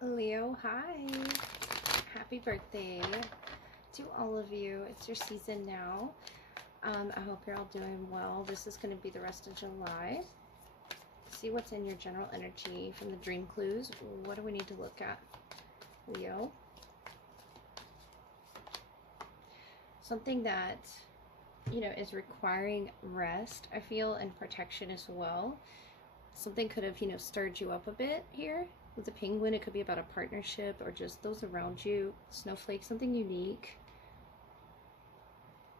Leo, hi. Happy birthday to all of you. It's your season now. I hope you're all doing well. This is going to be the rest of July. See what's in your general energy from the dream clues. What do we need to look at, Leo? Something that, is requiring rest, I feel, and protection as well. Something could have, stirred you up a bit here. With the penguin, it could be about a partnership or just those around you. Snowflake, something unique.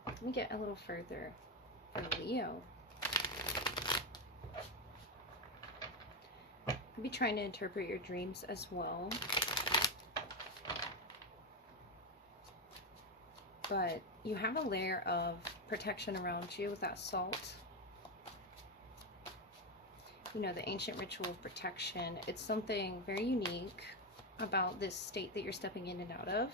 Let me get a little further for Leo. Could be trying to interpret your dreams as well. But you have a layer of protection around you with that salt. The ancient ritual of protection. It's something very unique about this state that you're stepping in and out of.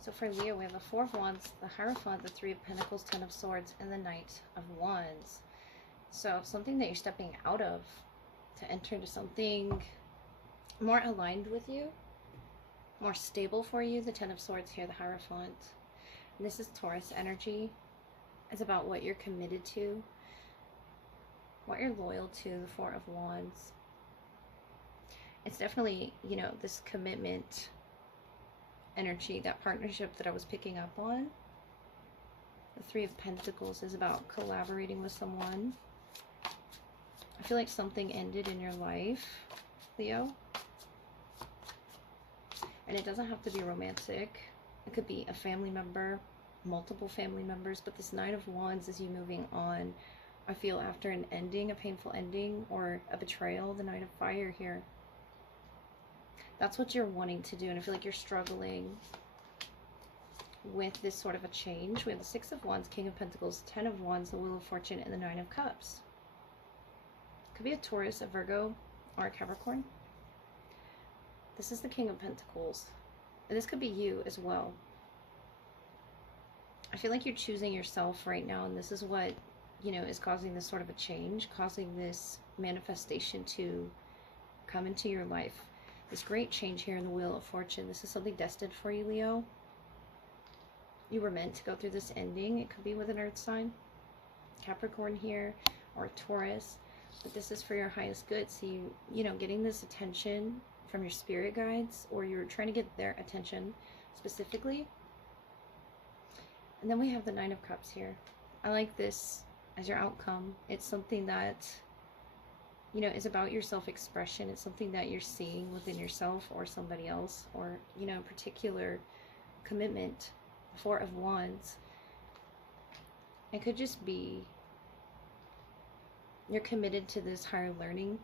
So for Leo, we have the Four of Wands, the Hierophant, the Three of Pentacles, Ten of Swords, and the Knight of Wands. So something that you're stepping out of to enter into something more aligned with you, more stable for you. The Ten of Swords here, the Hierophant. And this is Taurus energy. It's about what you're committed to, what you're loyal to, the Four of Wands. It's definitely, this commitment energy, that partnership that I was picking up on. The Three of Pentacles is about collaborating with someone. I feel like something ended in your life, Leo. And it doesn't have to be romantic. It could be a family member, multiple family members, but this Knight of Wands is you moving on. I feel after an ending, a painful ending, or a betrayal, the Knight of Fire here. That's what you're wanting to do, and I feel like you're struggling with this sort of a change. We have the Six of Wands, King of Pentacles, Ten of Wands, the Wheel of Fortune, and the Nine of Cups. Could be a Taurus, a Virgo, or a Capricorn. This is the King of Pentacles, and this could be you as well. I feel like you're choosing yourself right now, and this is what is causing this sort of a change, causing this manifestation to come into your life. This great change here in the Wheel of Fortune. This is something destined for you, Leo. You were meant to go through this ending. It could be with an earth sign, Capricorn here, or Taurus. But this is for your highest good. So getting this attention from your spirit guides, or you're trying to get their attention specifically. And then we have the Nine of Cups here. I like this as your outcome. It's something that is about your self-expression. It's something that you're seeing within yourself or somebody else, or a particular commitment. Four of Wands. It could just be you're committed to this higher learning.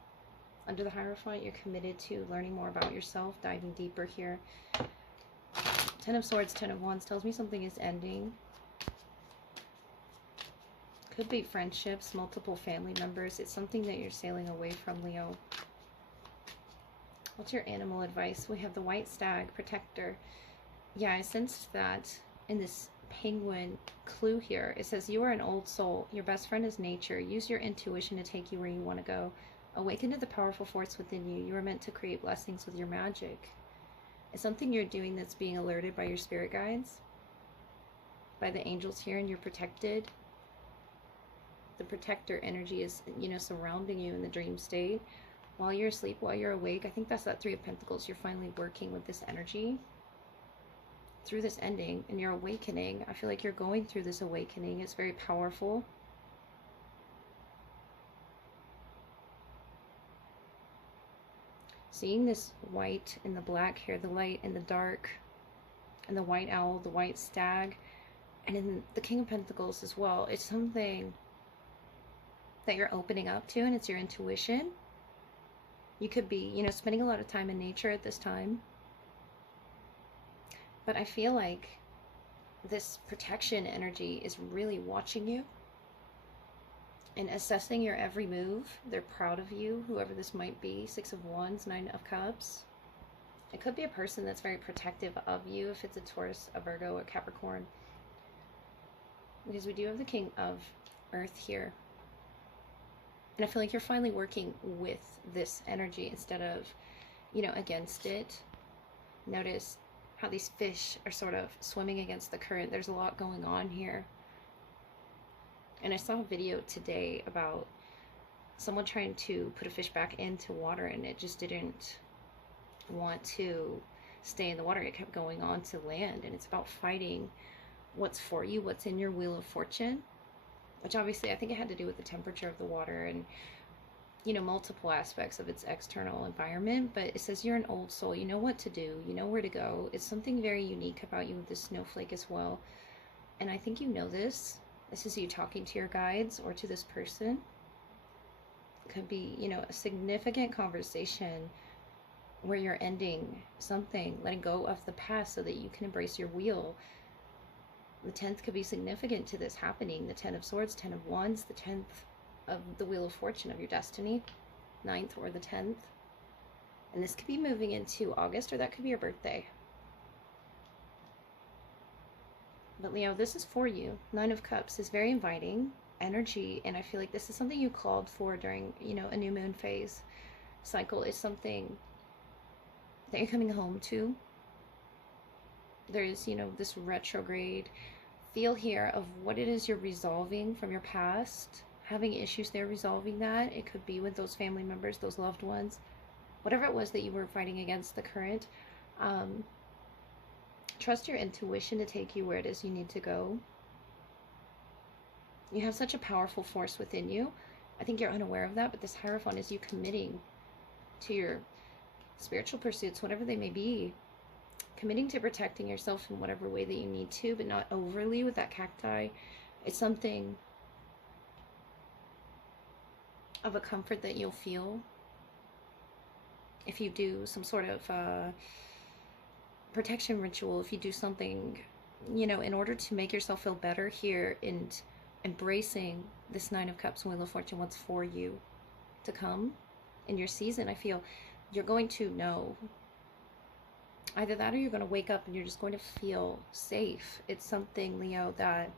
Under the Hierophant, you're committed to learning more about yourself, diving deeper here. Ten of Swords, Ten of Wands tells me something is ending. Could be friendships, multiple family members. It's something that you're sailing away from, Leo. What's your animal advice? We have the White Stag, Protector. Yeah, I sensed that in this penguin clue here. It says, you are an old soul. Your best friend is nature. Use your intuition to take you where you want to go. Awaken to the powerful force within you. You are meant to create blessings with your magic. It's something you're doing that's being alerted by your spirit guides, by the angels here, and you're protected. The protector energy is, surrounding you in the dream state. While you're asleep, while you're awake, I think that's that Three of Pentacles. You're finally working with this energy through this ending, and you're awakening. I feel like you're going through this awakening. It's very powerful. Seeing this white and the black here, the light and the dark, and the white owl, the white stag, and in the King of Pentacles as well. It's something that you're opening up to, and it's your intuition. You could be, spending a lot of time in nature at this time. But I feel like this protection energy is really watching you and assessing your every move. They're proud of you, whoever this might be. Six of Wands, Nine of Cups. It could be a person that's very protective of you, if it's a Taurus, a Virgo, a Capricorn. Because we do have the King of Earth here. And I feel like you're finally working with this energy instead of, against it. Notice how these fish are sort of swimming against the current. There's a lot going on here. And I saw a video today about someone trying to put a fish back into water, and it just didn't want to stay in the water. It kept going on to land, and it's about fighting what's for you, what's in your wheel of fortune, which obviously I think it had to do with the temperature of the water and multiple aspects of its external environment. But it says you're an old soul, you know what to do, you know where to go. It's something very unique about you with this snowflake as well, and I think this is you talking to your guides or to this person. It could be a significant conversation where you're ending something, letting go of the past so that you can embrace your wheel. The 10th could be significant to this happening. The 10 of Swords, 10 of Wands, the 10th of the Wheel of Fortune of your destiny, 9th or the 10th. And this could be moving into August, or that could be your birthday. But Leo, this is for you. 9 of Cups is very inviting energy, and I feel like this is something you called for during, a new moon phase cycle. Is something that you're coming home to. There's, this retrograde feel here of what it is you're resolving from your past, having issues there, resolving that. It could be with those family members, those loved ones, whatever it was that you were fighting against the current. Trust your intuition to take you where it is you need to go. You have such a powerful force within you. I think you're unaware of that, but this Hierophant is you committing to your spiritual pursuits, whatever they may be, committing to protecting yourself in whatever way that you need to, but not overly with that cacti. It's something of a comfort that you'll feel if you do some sort of protection ritual, if you do something, in order to make yourself feel better here and embracing this 9 of Cups, Wheel of Fortune, what's for you to come in your season. I feel you're going to know either that, or you're going to wake up and you're just going to feel safe. It's something, Leo, that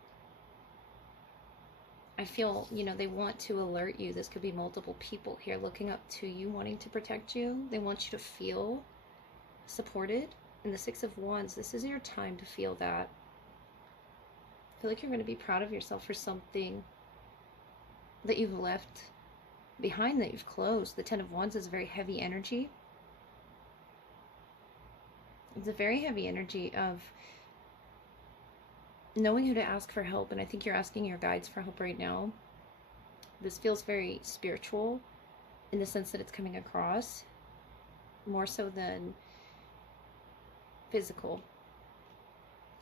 I feel, they want to alert you. This could be multiple people here looking up to you, wanting to protect you. They want you to feel supported. And the 6 of Wands, this is your time to feel that. I feel like you're going to be proud of yourself for something that you've left behind, that you've closed. The 10 of Wands is a very heavy energy. It's a very heavy energy of knowing who to ask for help, and I think you're asking your guides for help right now. This feels very spiritual in the sense that it's coming across more so than physical.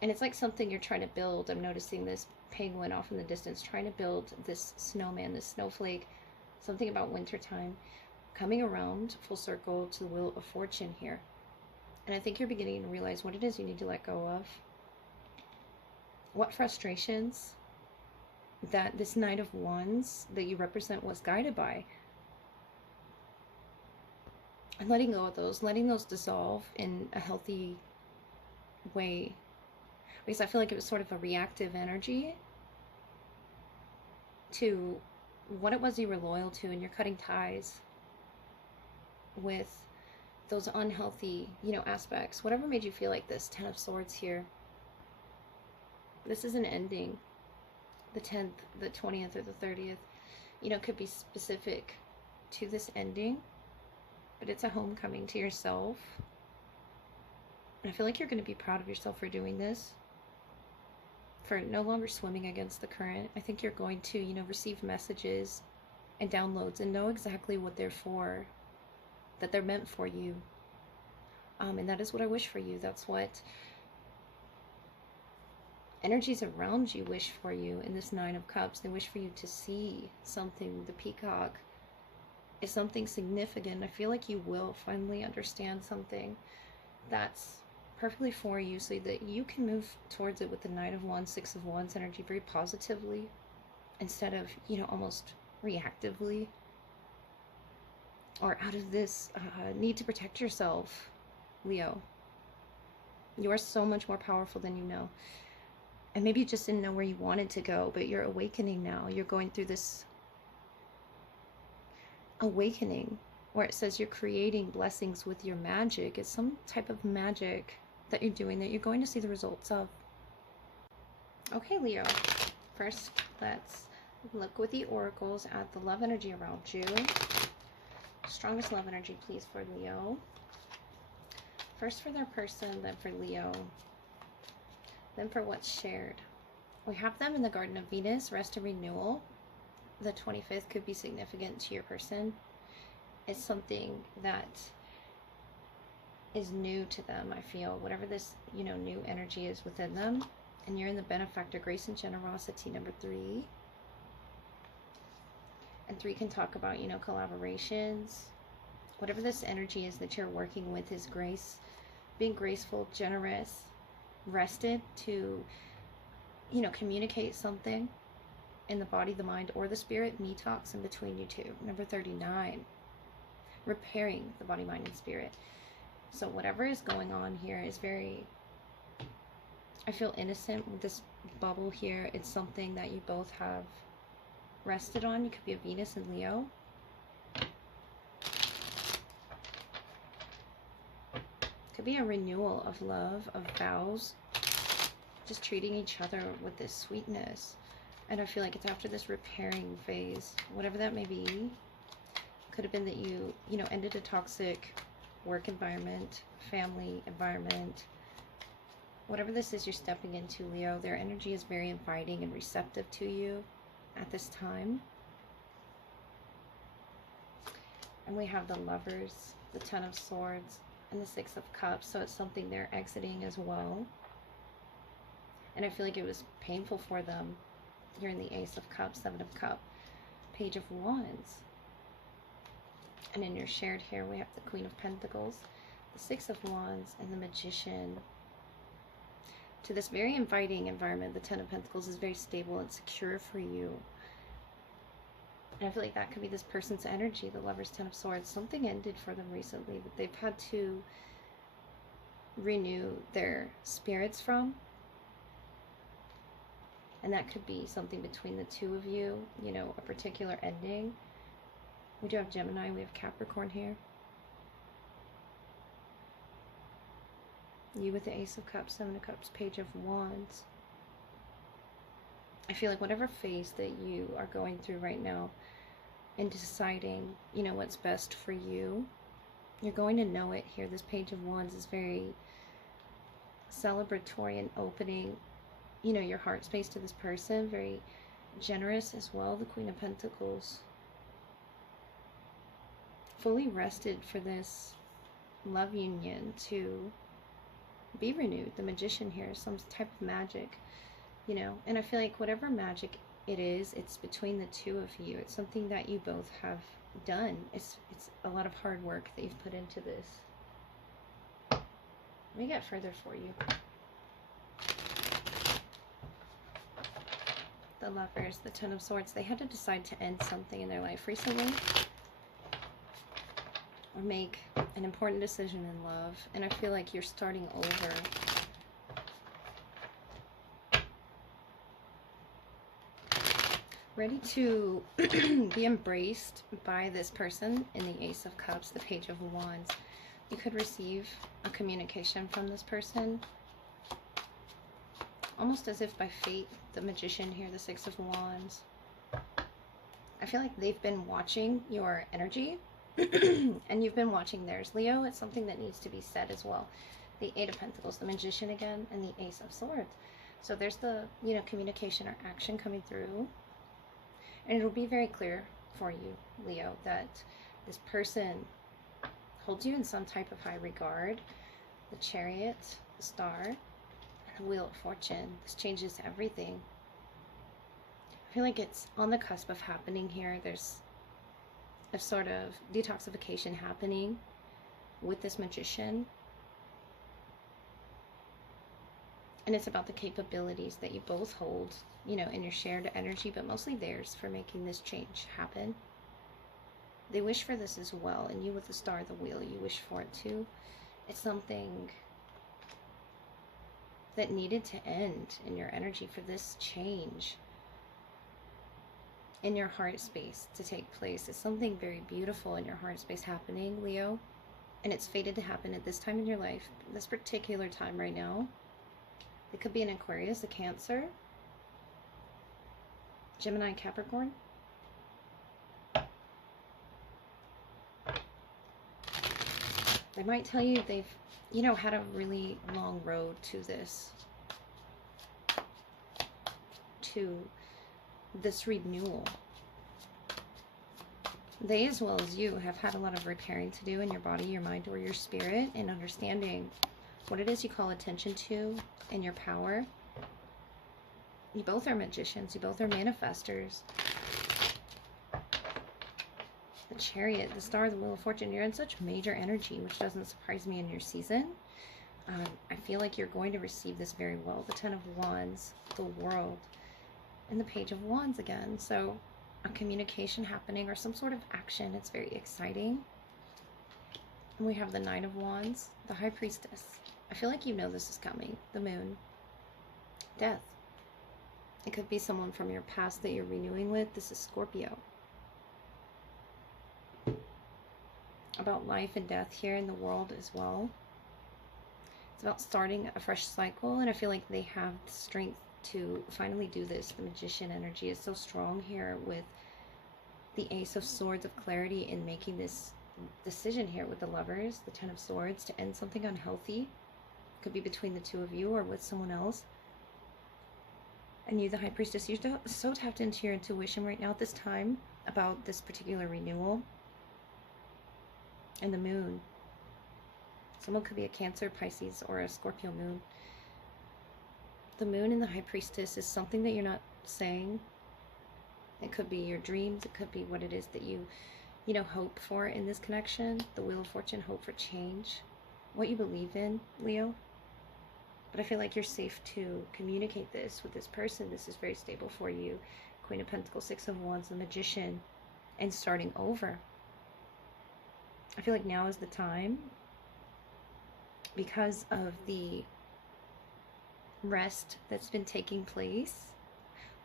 And it's like something you're trying to build. I'm noticing this penguin off in the distance, trying to build this snowman, this snowflake, something about wintertime, coming around full circle to the Wheel of Fortune here. And I think you're beginning to realize what it is you need to let go of. What frustrations that this Knight of Wands that you represent was guided by. And letting go of those, letting those dissolve in a healthy way. Because I feel like it was sort of a reactive energy to what it was you were loyal to, and you're cutting ties with those unhealthy, aspects. Whatever made you feel like this. 10 of Swords here. This is an ending. The 10th, the 20th, or the 30th, could be specific to this ending, but it's a homecoming to yourself. And I feel like you're going to be proud of yourself for doing this, for no longer swimming against the current. I think you're going to, receive messages and downloads and know exactly what they're for, that they're meant for you. And that is what I wish for you. That's what energies around you wish for you in this 9 of Cups. They wish for you to see something. The peacock is something significant. I feel like you will finally understand something that's perfectly for you, so that you can move towards it with the Knight of Wands, 6 of Wands energy very positively, instead of, almost reactively, or out of this need to protect yourself, Leo. You are so much more powerful than you know. And maybe you just didn't know where you wanted to go, but you're awakening now. You're going through this awakening, where it says you're creating blessings with your magic. It's some type of magic that you're doing that you're going to see the results of. Okay, Leo. First, let's look with the oracles at the love energy around you. Strongest love energy, please, for Leo. First for their person, then for Leo, then for what's shared. We have them in the Garden of Venus, rest and renewal. The 25th could be significant to your person. It's something that is new to them, I feel. Whatever this, new energy is within them. And you're in the benefactor, grace and generosity, number 3. And 3 can talk about, collaborations. Whatever this energy is that you're working with is grace. Being graceful, generous, rested to, communicate something in the body, the mind, or the spirit. Me talks in between you two. Number 39. Repairing the body, mind, and spirit. So whatever is going on here is very, I feel, innocent with this bubble here. It's something that you both have rested on. You could be a Venus and Leo. Could be a renewal of love, of vows. Just treating each other with this sweetness. And I feel like it's after this repairing phase, whatever that may be. Could have been that you ended a toxic work environment, family environment. Whatever this is you're stepping into, Leo, their energy is very inviting and receptive to you at this time. And we have the Lovers, the Ten of Swords, and the Six of Cups. So it's something they're exiting as well. And I feel like it was painful for them. You're in the Ace of Cups, Seven of Cups, Page of Wands. And in your shared here, we have the Queen of Pentacles, the Six of Wands, and the Magician. To this very inviting environment, the Ten of Pentacles is very stable and secure for you. And I feel like that could be this person's energy, the Lovers, Ten of Swords. Something ended for them recently that they've had to renew their spirits from. And that could be something between the two of you, a particular ending. We do have Gemini, we have Capricorn here. You with the Ace of Cups, Seven of Cups, Page of Wands. I feel like whatever phase that you are going through right now and deciding, what's best for you, you're going to know it here. This Page of Wands is very celebratory and opening, your heart space to this person. Very generous as well. The Queen of Pentacles. Fully rested for this love union to be renewed. The Magician here is some type of magic, and I feel like whatever magic it is, it's between the two of you. It's something that you both have done. It's a lot of hard work that you've put into this. Let me get further for you. The Lovers, the Ten of Swords, they had to decide to end something in their life recently. Or make an important decision in love. And I feel like you're starting over. Ready to be embraced by this person in the Ace of Cups, the Page of Wands. You could receive a communication from this person. Almost as if by fate, the Magician here, the Six of Wands. I feel like they've been watching your energy. And you've been watching theirs, Leo. It's something that needs to be said as well. The Eight of Pentacles, the Magician again, and the Ace of Swords. So there's the, communication or action coming through. And it'll be very clear for you, Leo, that this person holds you in some type of high regard. The Chariot, the Star, and the Wheel of Fortune. This changes everything. I feel like it's on the cusp of happening here. There's a sort of detoxification happening with this Magician. And it's about the capabilities that you both hold, in your shared energy, but mostly theirs for making this change happen. They wish for this as well, and you with the Star, the Wheel, you wish for it too. It's something that needed to end in your energy for this change. in your heart space to take place. It's something very beautiful in your heart space happening, Leo. And it's fated to happen at this time in your life, this particular time right now. It could be an Aquarius, a Cancer, Gemini, Capricorn. They might tell you they've, had a really long road to this. To this renewal. They, as well as you, have had a lot of repairing to do in your body, your mind, or your spirit, and understanding what it is you call attention to and your power. You both are magicians. You both are manifestors. The Chariot, the Star, the Wheel of Fortune. You're in such major energy, which doesn't surprise me in your season. I feel like you're going to receive this very well. The Ten of Wands, the World, and the Page of Wands again. So a communication happening or some sort of action. It's very exciting. And we have the Nine of Wands, the High Priestess. I feel like you know this is coming. The Moon. Death. It could be someone from your past that you're renewing with. This is Scorpio. About life and death here in the world as well. It's about starting a fresh cycle, and I feel like they have the strength to finally do this. The Magician energy is so strong here with the Ace of Swords of clarity in making this decision here with the Lovers, the Ten of Swords, to end something unhealthy. Could be between the two of you or with someone else. And you, the High Priestess, you're so tapped into your intuition right now at this time about this particular renewal. And the Moon. Someone could be a Cancer, Pisces, or a Scorpio moon. The Moon and the High Priestess is something that you're not saying. It could be your dreams. It could be what it is that you hope for in this connection. The Wheel of Fortune, hope for change. What you believe in, Leo. But I feel like you're safe to communicate this with this person. This is very stable for you. Queen of Pentacles, Six of Wands, the Magician, and starting over. I feel like now is the time, because of the rest that's been taking place,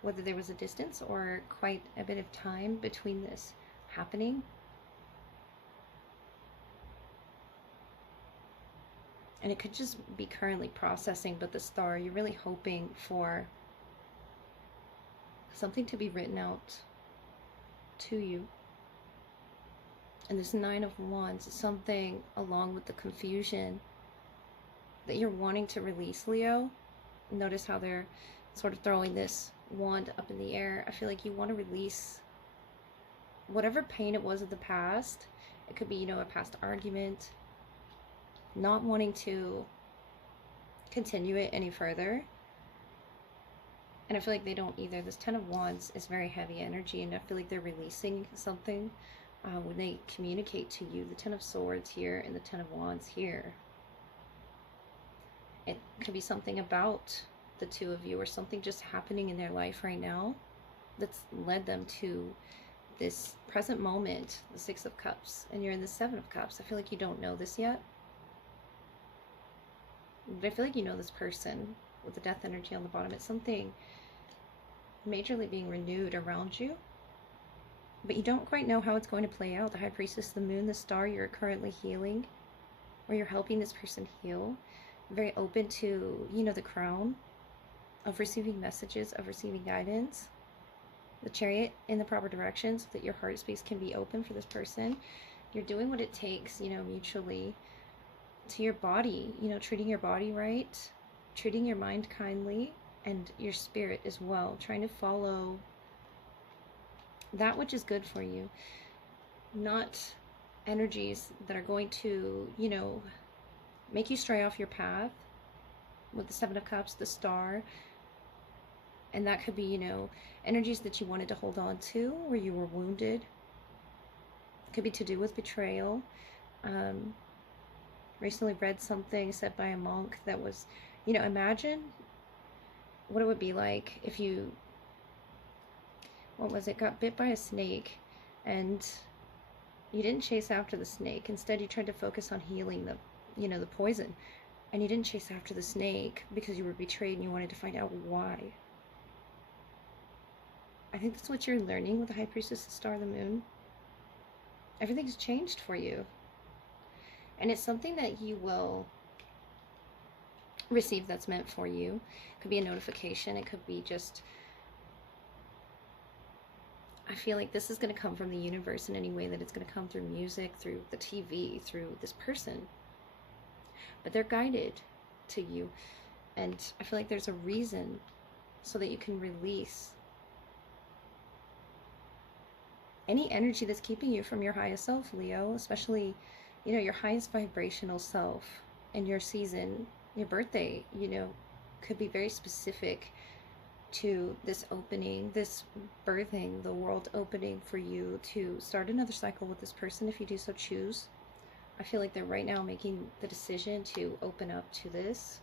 whether there was a distance or quite a bit of time between this happening. And it could just be currently processing, but the Star, you're really hoping for something to be written out to you. And this Nine of Wands is something along with the confusion that you're wanting to release, Leo. Notice how they're sort of throwing this wand up in the air. I feel like you want to release whatever pain it was of the past. It could be, a past argument, not wanting to continue it any further. And I feel like they don't either. This Ten of Wands is very heavy energy, and I feel like they're releasing something when they communicate to you. The Ten of Swords here and the Ten of Wands here. It could be something about the two of you, or something just happening in their life right now that's led them to this present moment, the Six of Cups, and you're in the Seven of Cups. I feel like you don't know this yet, but I feel like you know this person with the Death energy on the bottom. It's something majorly being renewed around you, but you don't quite know how it's going to play out. The High Priestess, the Moon, the Star, you're currently healing, or you're helping this person heal. Very open to, the Crown, of receiving messages, of receiving guidance. The Chariot in the proper direction so that your heart space can be open for this person. You're doing what it takes, mutually, to your body, treating your body right, treating your mind kindly, and your spirit as well, trying to follow that which is good for you, not energies that are going to, make you stray off your path. With the Seven of Cups, the Star, and that could be, energies that you wanted to hold on to, or you were wounded. Could be to do with betrayal. Recently read something said by a monk that was, imagine what it would be like if you, got bit by a snake, and you didn't chase after the snake. Instead, you tried to focus on healing the poison, and you didn't chase after the snake because you were betrayed and you wanted to find out why. I think that's what you're learning with the High Priestess, the Star of the Moon. Everything's changed for you. And it's something that you will receive that's meant for you. It could be a notification. It could be just... I feel like this is going to come from the universe in any way that it's going to come through music, through the TV, through this person. But they're guided to you. And I feel like there's a reason so that you can release any energy that's keeping you from your highest self, Leo, especially, you know, your highest vibrational self in your season. Your birthday, you know, could be very specific to this opening, this birthing, the world opening for you to start another cycle with this person if you do so choose. I feel like they're right now making the decision to open up to this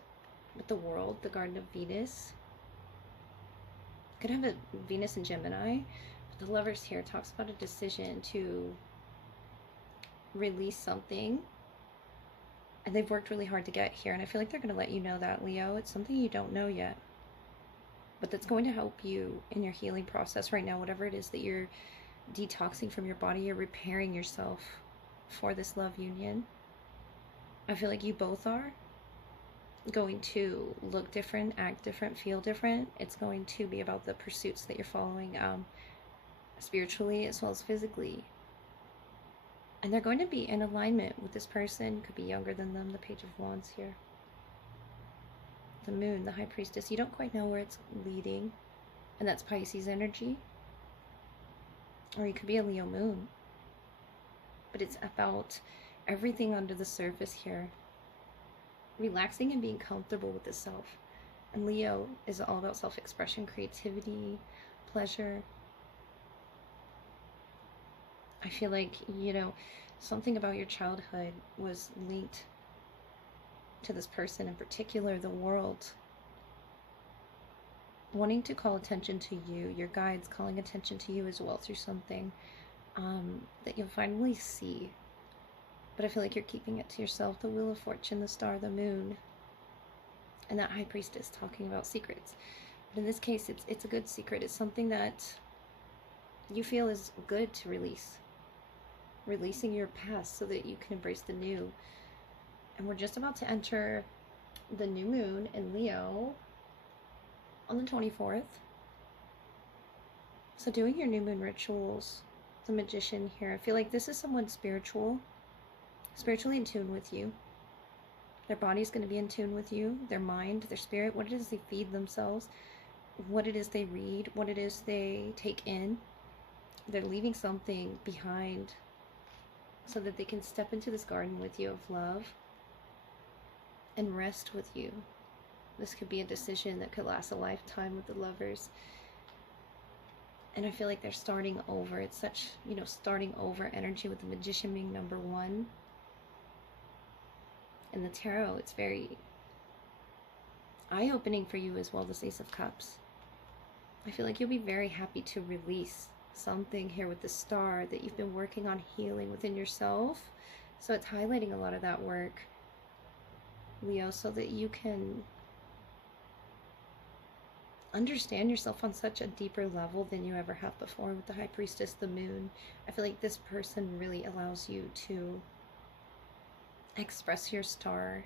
with the world, the Garden of Venus. Could have a Venus in Gemini, but the Lovers here talks about a decision to release something. And they've worked really hard to get here, and I feel like they're going to let you know that, Leo. It's something you don't know yet, but that's going to help you in your healing process right now. Whatever it is that you're detoxing from your body, you're repairing yourself for this love union. I feel like you both are going to look different, act different, feel different. It's going to be about the pursuits that you're following, spiritually as well as physically. And they're going to be in alignment with this person. Could be younger than them, the Page of Wands here. The Moon, the High Priestess. You don't quite know where it's leading. And that's Pisces energy. Or you could be a Leo Moon. But it's about everything under the surface here. Relaxing and being comfortable with the self. And Leo is all about self-expression, creativity, pleasure. I feel like, you know, something about your childhood was linked to this person, in particular, the world wanting to call attention to you, your guides calling attention to you as well through something that you'll finally see. But I feel like you're keeping it to yourself. The Wheel of Fortune, the Star, the Moon, and that High Priestess talking about secrets. But in this case, it's a good secret. It's something that you feel is good to release. Releasing your past so that you can embrace the new. And we're just about to enter the new moon in Leo on the 24th. So doing your new moon rituals, the Magician here, I feel like this is someone spiritually in tune with you. Their body's going to be in tune with you, their mind, their spirit, what it is they feed themselves, what it is they read, what it is they take in. They're leaving something behind so that they can step into this garden with you of love and rest with you. This could be a decision that could last a lifetime with the Lovers. And I feel like they're starting over. It's such, you know, starting over energy with the Magician being number 1. In the tarot, it's very eye-opening for you as well, this Ace of Cups. I feel like you'll be very happy to release something here with the Star that you've been working on healing within yourself. So it's highlighting a lot of that work, Leo, so that you can understand yourself on such a deeper level than you ever have before with the High Priestess, the Moon. I feel like this person really allows you to express your star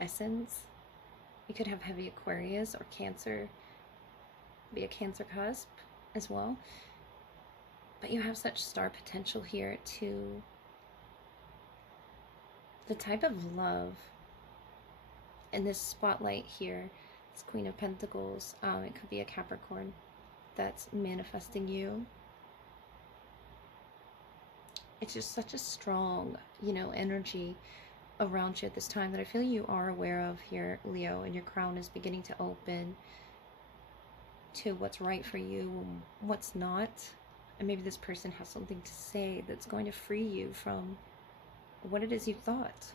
essence. You could have heavy Aquarius or Cancer, be a Cancer cusp as well. But you have such star potential here to the type of love in this spotlight here. It's Queen of Pentacles. It could be a Capricorn that's manifesting you. It's just such a strong, you know, energy around you at this time that I feel you are aware of here, Leo, and your crown is beginning to open to what's right for you and what's not. And maybe this person has something to say that's going to free you from what it is you thought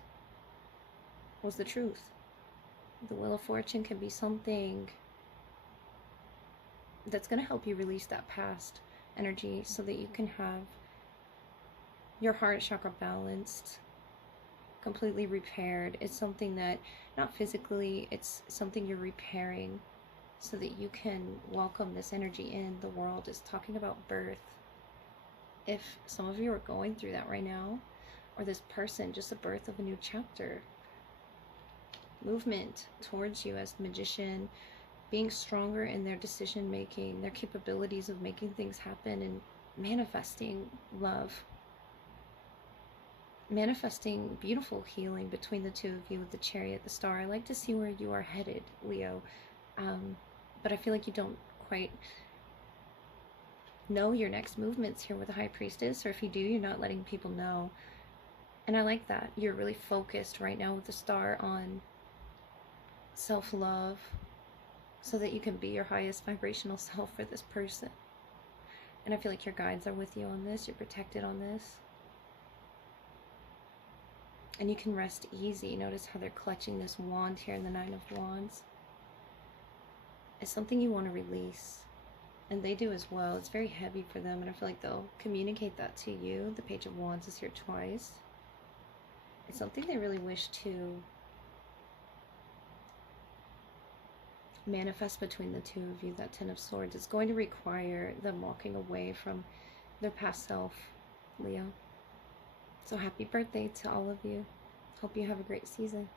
was the truth. The Wheel of Fortune can be something that's going to help you release that past energy so that you can have your heart chakra balanced, completely repaired. It's something that, not physically, it's something you're repairing so that you can welcome this energy in. The world is talking about birth. If some of you are going through that right now, or this person, just the birth of a new chapter, movement towards you as the Magician, being stronger in their decision making, their capabilities of making things happen, and manifesting love, manifesting beautiful healing between the two of you with the Chariot, the Star. I like to see where you are headed, Leo, but I feel like you don't quite know your next movements here with the High Priestess, or if you do, you're not letting people know. And I like that you're really focused right now with the Star on self-love, so that you can be your highest vibrational self for this person. And I feel like your guides are with you on this. You're protected on this. And you can rest easy. Notice how they're clutching this wand here in the Nine of Wands. It's something you want to release. And they do as well. It's very heavy for them, and I feel like they'll communicate that to you. The Page of Wands is here twice. It's something they really wish to manifest between the two of you. That Ten of Swords is going to require them walking away from their past self, Leo. So happy birthday to all of you. Hope you have a great season.